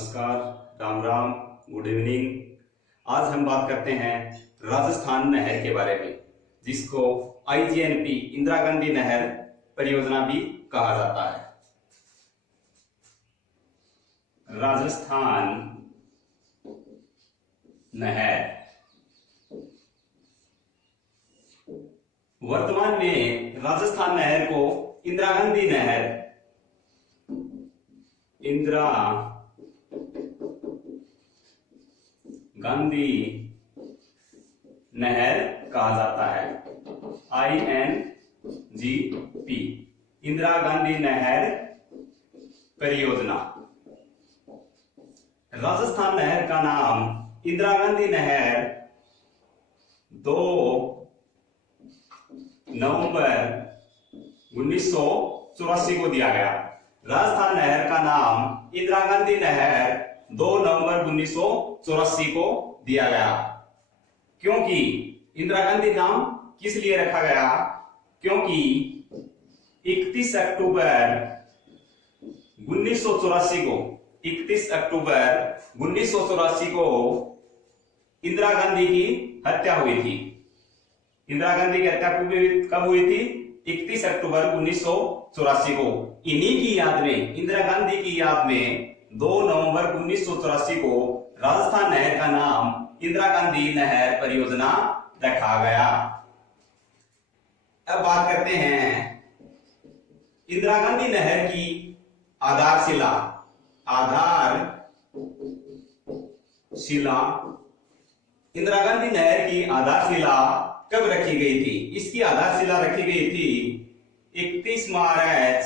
नमस्कार, Ram Ram, good evening. आज हम बात करते हैं राजस्थान नहर के बारे में, जिसको IGNP इंदिरा गांधी नहर परियोजना भी कहा जाता है। राजस्थान नहर वर्तमान में राजस्थान नहर को इंदिरा गांधी नहर कहा जाता है। INGP इंदिरा गांधी नहर परियोजना। राजस्थान नहर का नाम इंदिरा गांधी नहर 2 नवंबर 1984 को दिया गया। राजस्थान नहर का नाम इंदिरा गांधी नहर 2 नवंबर 1984 को दिया गया। क्योंकि इंदिरा गांधी नाम किस लिए रखा गया? क्योंकि 31 अक्टूबर 1984 को इंदिरा गांधी की हत्या हुई थी। इंदिरा गांधी की हत्या कब हुई थी? 31 अक्टूबर 1984 को। इन्हीं की याद में, इंदिरा गांधी की याद में 2 नवंबर 1984 को राजस्थान नहर का नाम इंदिरा गांधी नहर परियोजना रखा गया। अब बात करते हैं इंदिरा गांधी नहर की आधारशिला। इंदिरा गांधी नहर की आधारशिला कब रखी गई थी? इसकी आधारशिला रखी गई थी 31 मार्च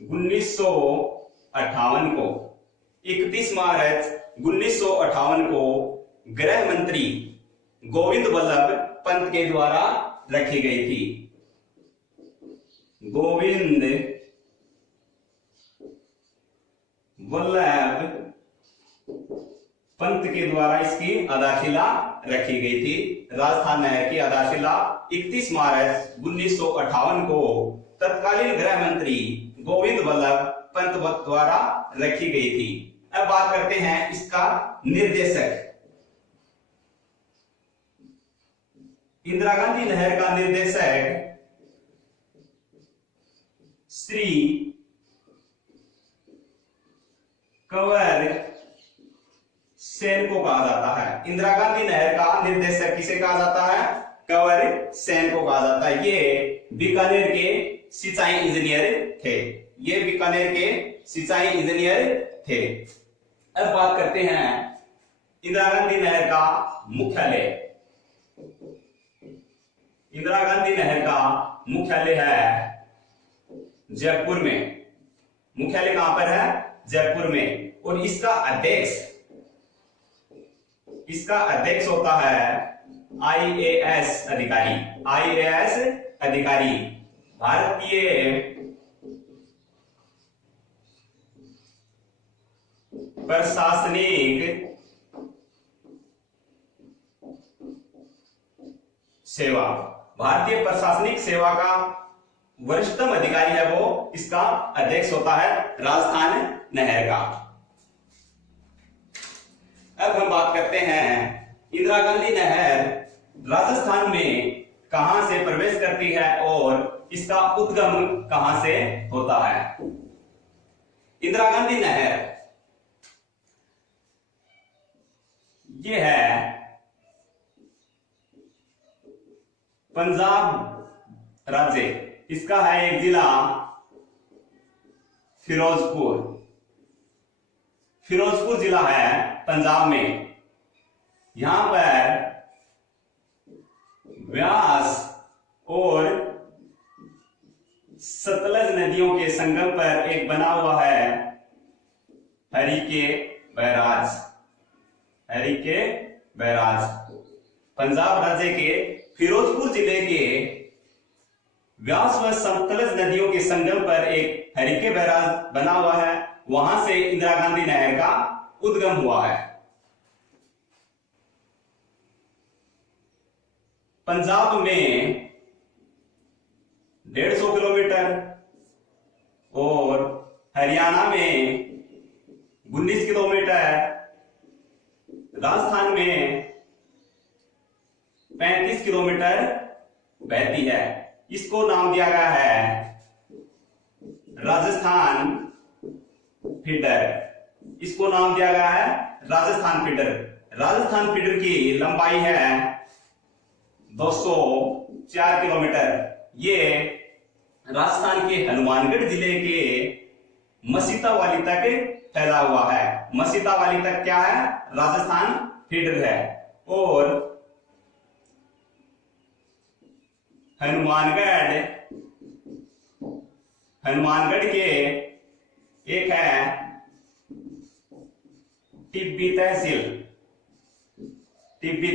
1958 को। 31 मार्च 1958 को गृह मंत्री गोविंद वल्लभ पंत के द्वारा रखी गई थी। गोविंद वल्लभ पंत के द्वारा इसकी आधारशिला रखी गई थी। राजस्थान नहर की आधारशिला 31 मार्च 1958 को तत्कालीन गृह मंत्री गोविंद वल्लभ पंत द्वारा रखी गई थी। अब बात करते हैं इसका निर्देशक। इंदिरा गांधी नहर का निर्देशक श्री कंवर सेन को कहा जाता है। इंदिरा गांधी नहर का निर्देशक किसे कहा जाता है? कंवर सेन को कहा जाता है। ये बीकानेर के सिंचाई इंजीनियर थे। थे। अब बात करते हैं इंदिरा गांधी नहर का मुख्यालय। इंदिरा गांधी नहर का मुख्यालय है जयपुर में। मुख्यालय कहां पर है? जयपुर में। और इसका अध्यक्ष होता है IAS अधिकारी। भारतीय प्रशासनिक सेवा। भारतीय प्रशासनिक सेवा का वरिष्ठतम अधिकारी है वो, इसका अध्यक्ष होता है राजस्थान नहर का। अब हम बात करते हैं इंदिरा गांधी नहर राजस्थान में कहां से प्रवेश करती है और इसका उद्गम कहां से होता है। इंदिरा गांधी नहर ये है पंजाब राज्य। इसका है एक जिला फिरोजपुर जिला है पंजाब में। यहां पर व्यास और सतलज नदियों के संगम पर एक बना हुआ है हरिके बैराज। पंजाब राज्य के फिरोजपुर जिले के व्यास व सतलज नदियों के संगम पर एक हरिके बैराज बना हुआ है। वहां से इंदिरा गांधी नहर का उद्गम हुआ है। पंजाब में 150 किलोमीटर और हरियाणा में 19 किलोमीटर, राजस्थान में 35 किलोमीटर बहती है। इसको नाम दिया गया है राजस्थान फीडर। इसको नाम दिया गया है राजस्थान फीडर। राजस्थान फीडर की लंबाई है 204 किलोमीटर। ये राजस्थान के हनुमानगढ़ जिले के मसीतावाली तक फैला हुआ है। मसीतावाली तक क्या है? राजस्थान फीडर है। और हनुमानगढ़ के एक है टिब्बी तहसील। टिब्बी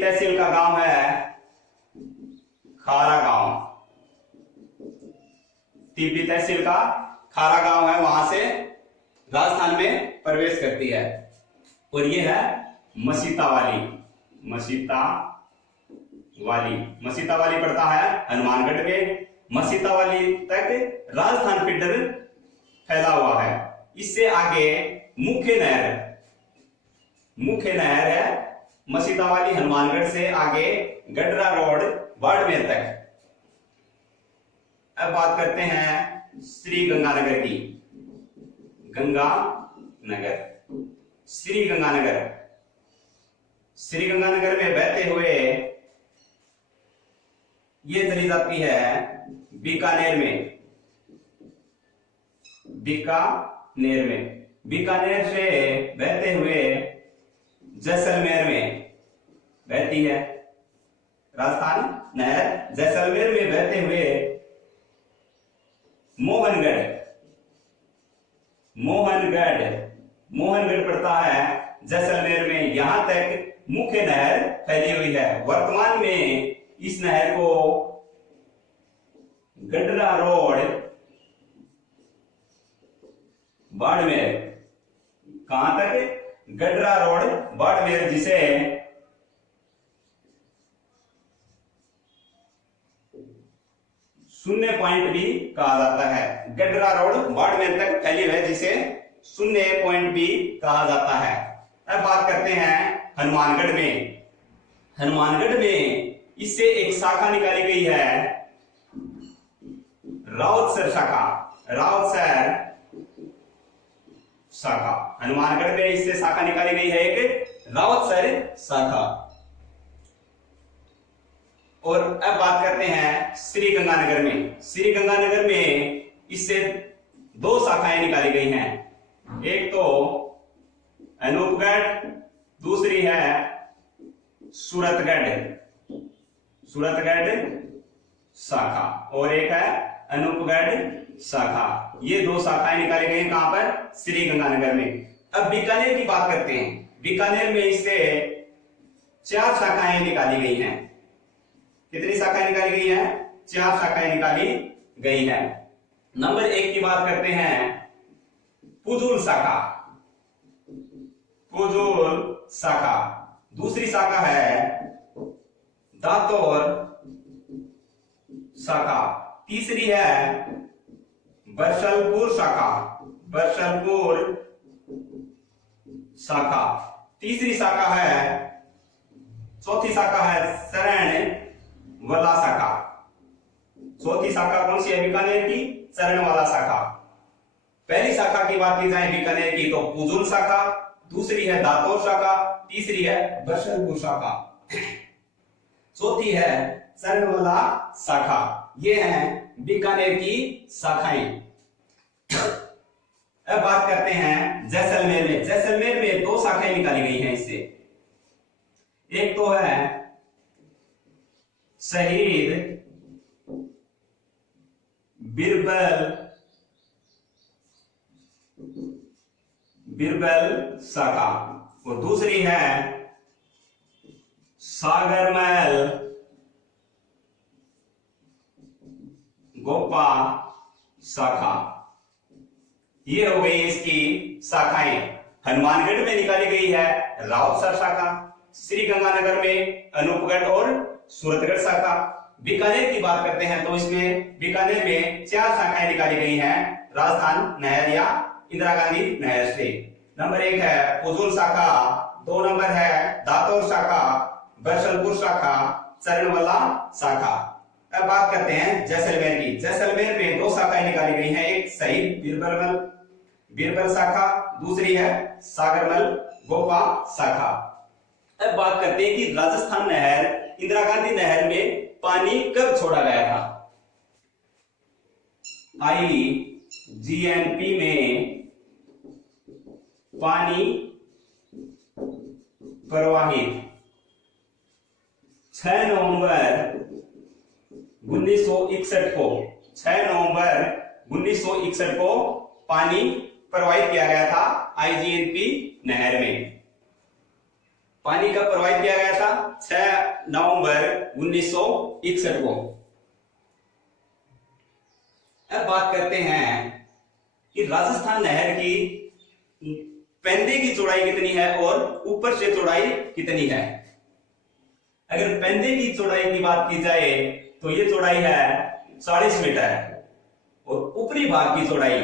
तहसील का गांव है खारा गांव। टिब्बी तहसील का खारा गांव है, वहां से राजस्थान में प्रवेश करती है। और ये है मसीतावाली पड़ता है हनुमानगढ़ में। मसीतावाली तक राजस्थान फीडर फैला हुआ है। इससे आगे मुख्य नहर है मसीतावाली हनुमानगढ़ से आगे गडरा रोड बाड़मेर तक। अब बात करते हैं श्री गंगानगर की। श्री गंगानगर में बहते हुए ये चली जाती है बीकानेर से बहते हुए जैसलमेर में बहती है। राजस्थान नहर जैसलमेर में बहते हुए मोहनगढ़ पड़ता है जैसलमेर में। यहां तक मुख्य नहर फैली हुई है। वर्तमान में इस नहर को गडरा रोड बाड़मेर, कहां तक? गडरा रोड बाड़मेर, जिसे शून्य पॉइंट भी कहा जाता है। गडरा रोड बाड़मेर तक फैली है, जिसे शून्य पॉइंट भी कहा जाता है। अब बात करते हैं हनुमानगढ़ में इससे एक शाखा निकाली गई है राउतसर शाखा। हनुमानगढ़ में इससे शाखा निकाली गई है एक राउतसर शाखा। और अब बात करते हैं श्री गंगानगर में इससे दो शाखाएं निकाली गई हैं। एक तो अनूपगढ़, दूसरी है सूरतगढ़ शाखा, और एक है अनूपगढ़ शाखा। ये दो शाखाएं निकाली गई हैं कहां पर? श्री गंगानगर में। अब बीकानेर की बात करते हैं। बीकानेर में इससे 4 शाखाएं निकाली गई हैं। कितनी शाखाएं निकाली गई हैं? 4 शाखाएं निकाली गई हैं। नंबर 1 की बात करते हैं पुजुल शाखा। दूसरी शाखा है दातौर शाखा। तीसरी है बरसलपुर शाखा। तीसरी शाखा है, चौथी शाखा है शरणवाला शाखा। चौथी शाखा कौन सी है बीकानेर की? शरणवाला शाखा। पहली शाखा की बात की जाए बीकानेर की तो पुजुल शाखा, दूसरी है दातौर शाखा, तीसरी है बरसलपुर शाखा, चौथी है शरणवाला शाखा। ये हैं बीकानेर की शाखाएं। अब बात करते हैं जैसलमेर में 2 शाखाएं निकाली गई हैं इससे। एक तो है शहीद बिरबल शाखा, और दूसरी है सागरमैल गोपा शाखा। ये हो गई इसकी शाखाएं। हनुमानगढ़ में निकाली गई है राउतसर शाखा, श्री गंगानगर में अनूपगढ़ और सूरतगढ़ शाखा। बीकानेर की बात करते हैं तो इसमें बीकानेर में 4 शाखाएं निकाली गई हैं राजस्थान नहर या इंदिरा गांधी नहर से। नंबर 1 है पुजुल शाखा, 2 नंबर है दातौर शाखा, बरसलपुर शाखा, चरणवला शाखा। अब बात करते हैं जैसलमेर की। जैसलमेर में 2 शाखाएं निकाली गई हैं, एक शहीद बीरबल शाखा, दूसरी है सागरमल गोपा शाखा। अब बात करते हैं कि राजस्थान नहर, इंदिरा गांधी नहर में पानी कब छोड़ा गया था। IGNP में पानी प्रवाहित 6 नवंबर 1961 को 6 नवंबर 1961 को पानी प्रवाहित किया गया था IGNP नहर में। पानी कब प्रवाहित किया गया था? 6 नवंबर 1961 को। अब बात करते हैं कि राजस्थान नहर की पेंदे की चौड़ाई कितनी है और ऊपर से चौड़ाई कितनी है। अगर पेंदे की चौड़ाई की बात की जाए तो ये चौड़ाई है 40 मीटर और ऊपरी भाग की चौड़ाई,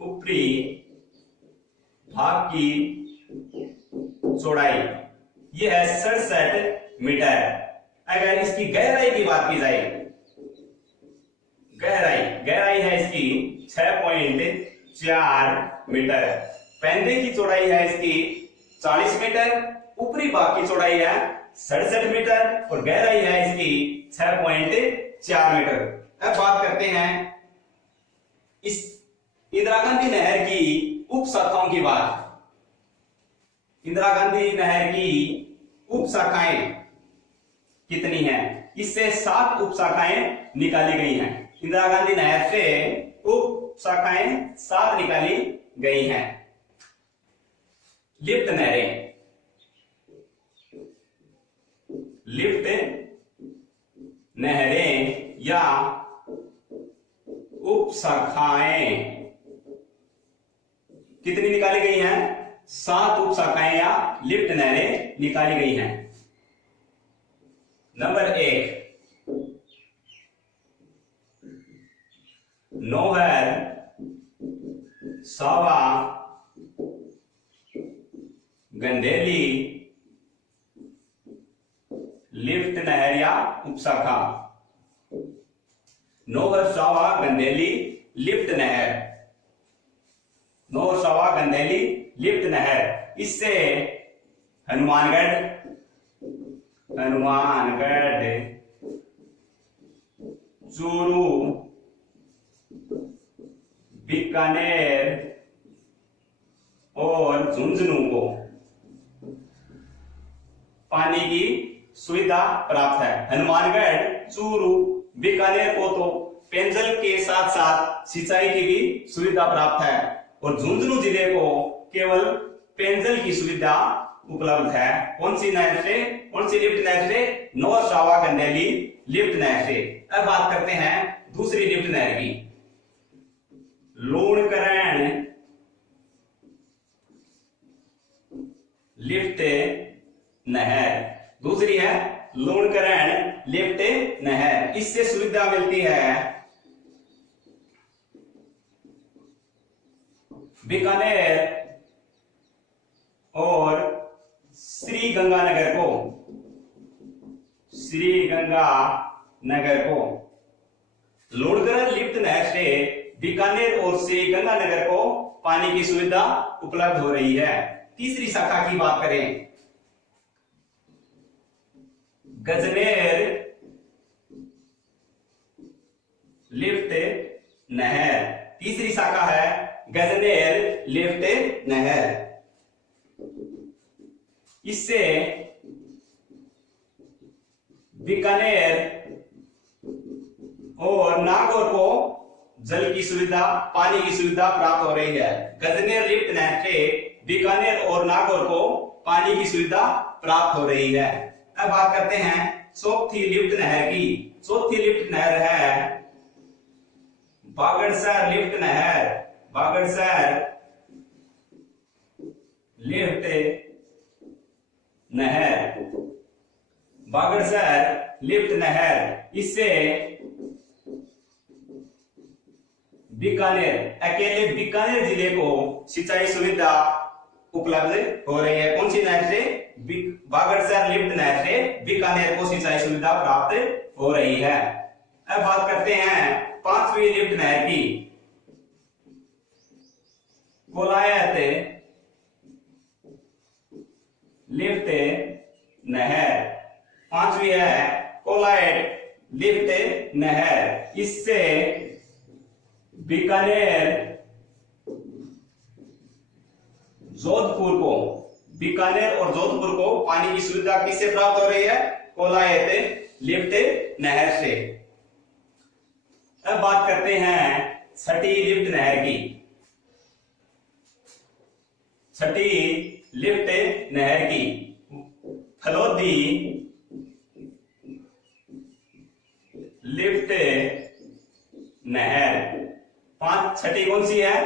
ऊपरी भाग की चौड़ाई ये है 67 मीटर। अगर इसकी गहराई की बात की जाए, गहराई है इसकी 6.4 मीटर। पेंदे की चौड़ाई है इसकी 40 मीटर, ऊपरी भाग की चौड़ाई है 67 मीटर और गहराई है इसकी 6.4 मीटर। अब बात करते हैं इस इंदिरा गांधी नहर की उप शाखाओं की बात। इंदिरा गांधी नहर की उप शाखाएं कितनी हैं? इससे 7 उप शाखाएं निकाली गई हैं। इंदिरा गांधी नहर से उप शाखाएं 7 निकाली गई हैं। लिफ्ट नहरें, या उप शाखाएं कितनी निकाली गई हैं? 7 उप शाखाएं या लिफ्ट नहरें निकाली गई हैं। नंबर 1 नौहर सावा गंदेली लिफ्ट नहर या उपशाखा। नौहर सावा गंदेली लिफ्ट नहर, नौहर सावा गंदेली लिफ्ट नहर। इससे हनुमानगढ़, चूरू, बीकानेर और झुंझुनू को पानी की सुविधा प्राप्त है। हनुमानगढ़, चूरू, बीकानेर को तो पेयजल के साथ साथ सिंचाई की भी सुविधा प्राप्त है और झुंझुनू जिले को केवल पेयजल की सुविधा उपलब्ध है। कौन सी नहर से? कौन सी लिफ्ट नहर से? नौहर सावा गंदेली लिफ्ट नहर से। अब बात करते हैं दूसरी लिफ्ट नहर की, लूणकरण लिफ्ट नहर। दूसरी है लूणकरण लिफ्ट नहर। इससे सुविधा मिलती है बीकानेर और श्री गंगानगर को, लूणकरण लिफ्ट नहर से बीकानेर और श्री गंगानगर को पानी की सुविधा उपलब्ध हो रही है। तीसरी शाखा की बात करें, गजनेर लिफ्ट नहर। तीसरी शाखा है गजनेर लिफ्ट नहर। इससे बीकानेर और नागौर को जल की सुविधा, पानी की सुविधा प्राप्त हो रही है। गजनेर लिफ्ट नहर से बीकानेर और नागौर को पानी की सुविधा प्राप्त हो रही है। अब बात करते हैं चौथी लिफ्ट नहर की। चौथी लिफ्ट नहर है बागड़सर लिफ्ट नहर। बागड़सर लिफ्ट नहर, बागड़सर लिफ्ट नहर। इससे बीकानेर, अकेले बीकानेर जिले को सिंचाई सुविधा उपलब्ध हो रही है। कौन सी नहर से? बागड़सर लिफ्ट नहर से बीकानेर को सिंचाई सुविधा प्राप्त हो रही है। अब बात करते हैं 5वीं लिफ्ट नहर की। कोलायत लिफ्ट नहर 5वीं है कोलायत लिफ्ट नहर। इससे बीकानेर बीकानेर और जोधपुर को पानी की सुविधा किससे प्राप्त हो रही है? कोलायत लिफ्ट नहर से। अब बात करते हैं 6ठी लिफ्ट नहर की। 6ठी लिफ्ट नहर की फलोदी लिफ्ट नहर। 6ठी कौन सी है?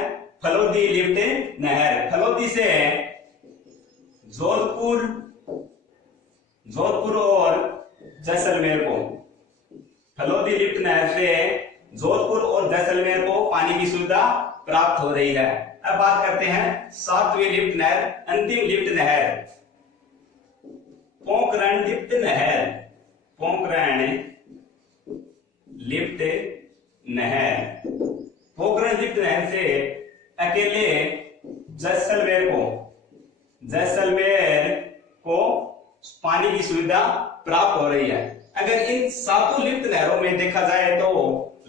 फलोदी लिफ्ट नहर। फलोदी से जोधपुर और जैसलमेर को, फलोदी लिफ्ट नहर से जोधपुर और जैसलमेर को पानी की सुविधा प्राप्त हो रही है। अब बात करते हैं 7वीं लिफ्ट नहर, अंतिम लिफ्ट नहर, पोखरण लिफ्ट नहर। पोखरण लिफ्ट नहर। पोखरण लिफ्ट नहर से अकेले जैसलमेर को पानी की सुविधा प्राप्त हो रही है। अगर इन 7 लिफ्ट नहरों में देखा जाए तो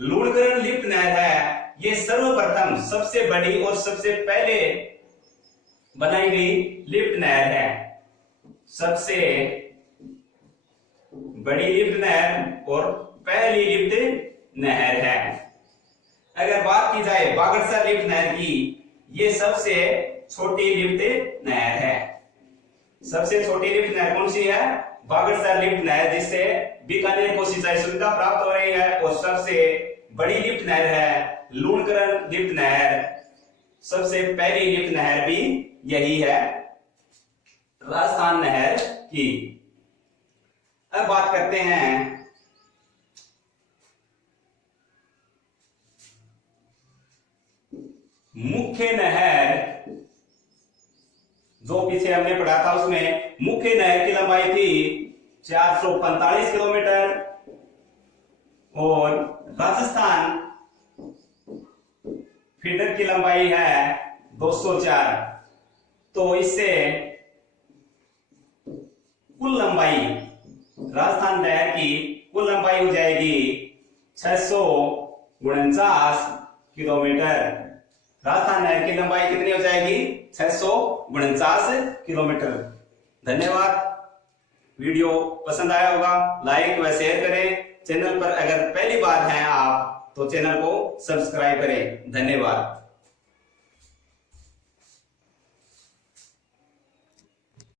लूणकरण लिफ्ट नहर है, ये सर्वप्रथम सबसे बड़ी और सबसे पहले बनाई गई लिफ्ट नहर है। सबसे बड़ी लिफ्ट नहर और पहली लिफ्ट नहर है। अगर बात की जाए बागड़सर लिफ्ट नहर की, ये सबसे छोटी लिफ्ट नहर है। सबसे छोटी लिफ्ट नहर कौन सी है? बागड़सर लिफ्ट नहर, जिससे बीकानेर को सिंचाई सुविधा प्राप्त हो रही है। और सबसे बड़ी लिफ्ट नहर है लूणकरण लिफ्ट नहर। सबसे पहली लिफ्ट नहर भी यही है, राजस्थान नहर की। अब बात करते हैं मुख्य नहर। जो पीछे हमने पढ़ा था उसमें मुख्य नहर की लंबाई थी 445 किलोमीटर और राजस्थान फीडर की लंबाई है 204। तो इससे कुल लंबाई राजस्थान नहर की कुल लंबाई हो जाएगी 649 किलोमीटर। राजस्थान नहर की लंबाई कितनी हो जाएगी? 649 किलोमीटर। धन्यवाद। वीडियो पसंद आया होगा, लाइक व शेयर करें। चैनल पर अगर पहली बार हैं आप तो चैनल को सब्सक्राइब करें। धन्यवाद।